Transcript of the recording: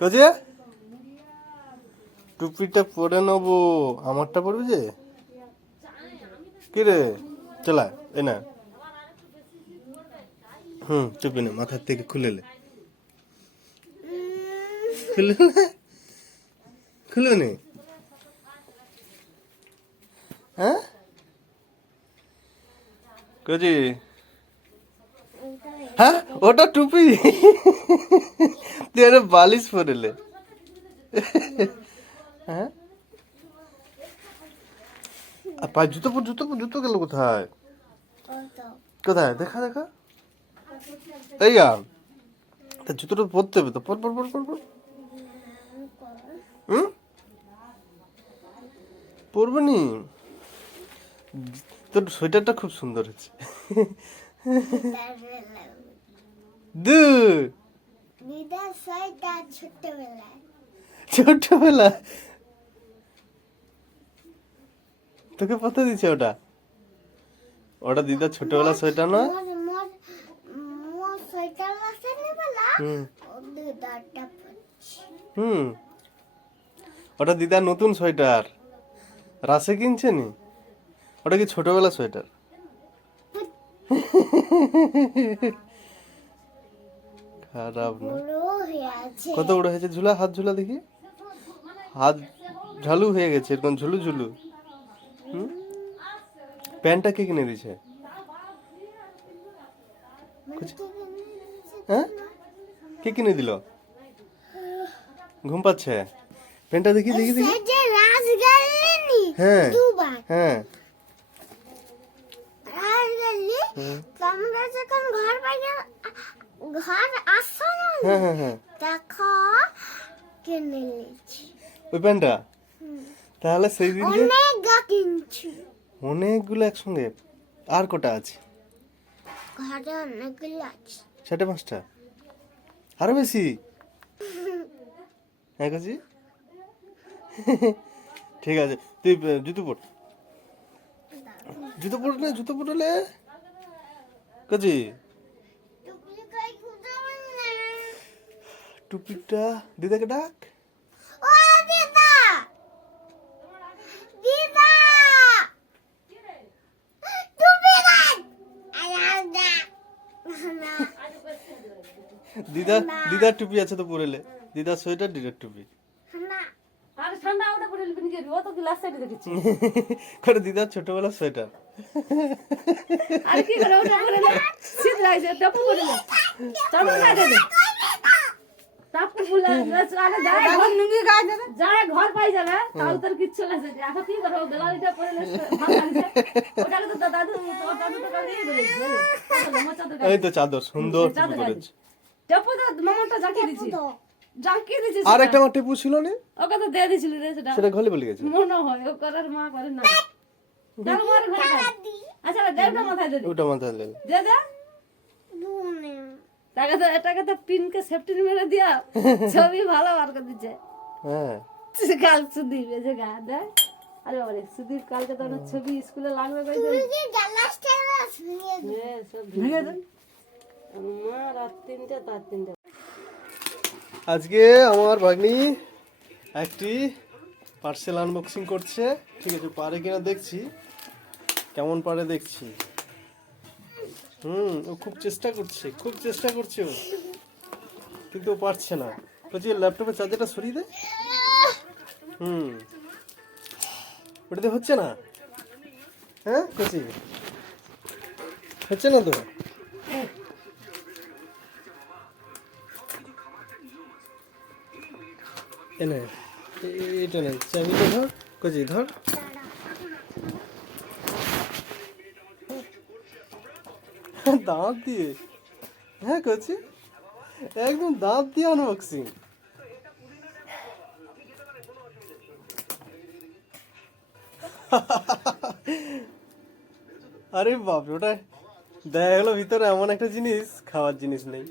কজে? টুপিটা পরে নেব। আমারটা পরবি যে? কি রে চলা এ না। হুম, টুপি না, মাথার থেকে খুলে লে খুলে নে? খুলে নে? হ্যাঁ? কজি? হ্যাঁ ওটা টুপি। তুই আরে বালিশ পরেলে। হ্যাঁ? আর পায়ে জুতো পর জুতো পর জুতো গেল কোথায়? কোথায়? দেখা দেখা। এই তা জুতোটা পরতে হবে তো পর পর পর পর পর। হুম? পরবে নি? তোর সোয়েটারটা খুব সুন্দর হচ্ছে। দিদা ছোটবেলা তোকে পতা দিছে ওটা? ওটা দিদা ছোটবেলা সোয়েটার নয়? হুম। ওটা দিদার নতুন সোয়েটার। রাসে কিনছে নি? ওটা কি ছোটবেলা সোয়েটার? খারাপ না। হয়ে কত বড় হয়েছে? ঝুলা হাত ঝুলা দেখি। হাত ঝালু হয়ে গেছে এরকম ঝুলু ঝুলু। হুম? প্যান্টটা কে কিনে দিয়েছে? হ্যাঁ? কে কিনে দিল? ঘুম পাচ্ছে? প্যান্টটা দেখি দেখি দেখি। হ্যাঁ হ্যাঁ। রাজগালি যখন ঘর বাইরে ঘর আসো না হ্যাঁ হ্যাঁ হ্যাঁ। তখন কিনে নিয়েছি। ওই প্যান্টটা? তাহলে সেই দিন যে কিনছি। অনেকগুলো একসঙ্গে। আর কটা আছে? ঘরে অনেকগুলো আছে। চারটে পাঁচটা? আরও বেশি? হ্যাঁ কাছি ঠিক আছে। তুই জুতো পর। জুতো পরলে জুতো পরলে? কাজি টুকলি কই খুঁজে না টুপিটা দিদাকে ডাক? ও দিদা! দিদা! টুপি দিদা দিদার আছে তো পরেলে। দিদার সোয়েটার দিদার টুপি। করে দিদার ছোটবেলা সোয়েটার। আর কি করে ওটা পরে নে শীত লাগছে টাপু পরে নে চাদর গায়ে দে দে। টাপু ফুলা আরে যায় ঘর পাই যাবে তাও তোর কিচ্ছু লাগছে এখন কি করো বেলালিটা লাগছে ওটাকে তো দাদু দাদু তো দিয়ে বলেছে মামা চাদর গায়ে এই তো চাদর সুন্দর টুপি চাদর গায়ে পরেছে টাপু তো মামাটা জাকি দিছি জাকি দিছি আর একটা আমার টিপু ছিল না? ওকে তো দিয়ে দিছিল রে সেটা। সেটা ঘলে বলে গেছে মনে হয় ও করার মা করে না। যার মার ঘরে আচ্ছা দেড়টা মাথায় দে দে। ওটা মাথায় লেগে দে দে। তাকে তো এটাকে তো পিনকে সেফটি মেরে দিয়া ছবি ভালো বার করে দিচ্ছে হ্যাঁ। কাল সুদীপ এসে গা দেয় আরে আরে সুদীপ কালকে তো আমার ছবি স্কুলে লাগবে কই দেয় হ্যাঁ সব ভেঙে দেন মা রাত তিনটে তার তিনটে। আজকে আমার ভাগ্নি একটি পার্সেল আনবক্সিং করছে। ঠিক আছে পারে কিনা দেখছি। কেমন পারে দেখছি। হুম, ও খুব চেষ্টা করছে, খুব চেষ্টা করছে ও। কিন্তু ও পারছে না। বলছি ল্যাপটপের চার্জারটা সরিয়ে দে। হুম। ওটাতে হচ্ছে না? হ্যাঁ কচি হচ্ছে না তো? এনে এটা নেই চাবিটা ধর কচি ধর। দাঁত দিয়ে। হ্যাঁ করছি একদম দাঁত দিয়ে আনবক্সিং আরে বাপ ওটা দেখা গেলো ভিতরে এমন একটা জিনিস, খাওয়ার জিনিস নেই।